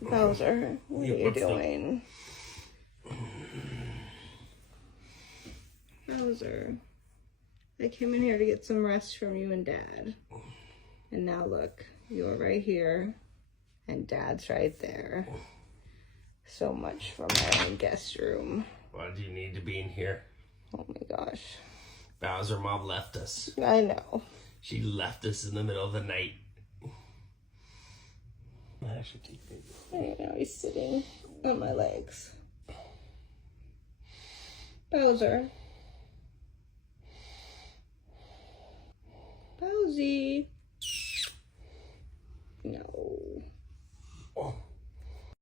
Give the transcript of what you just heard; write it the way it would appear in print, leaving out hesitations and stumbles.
Bowser, what are you doing? Bowser, I came in here to get some rest from you and Dad. And now look, you're right here and Dad's right there. So much for my own guest room. Why do you need to be in here? Oh my gosh. Bowser Mom left us. I know. She left us in the middle of the night. Now he's sitting on my legs. Bowser. Bowsy. No.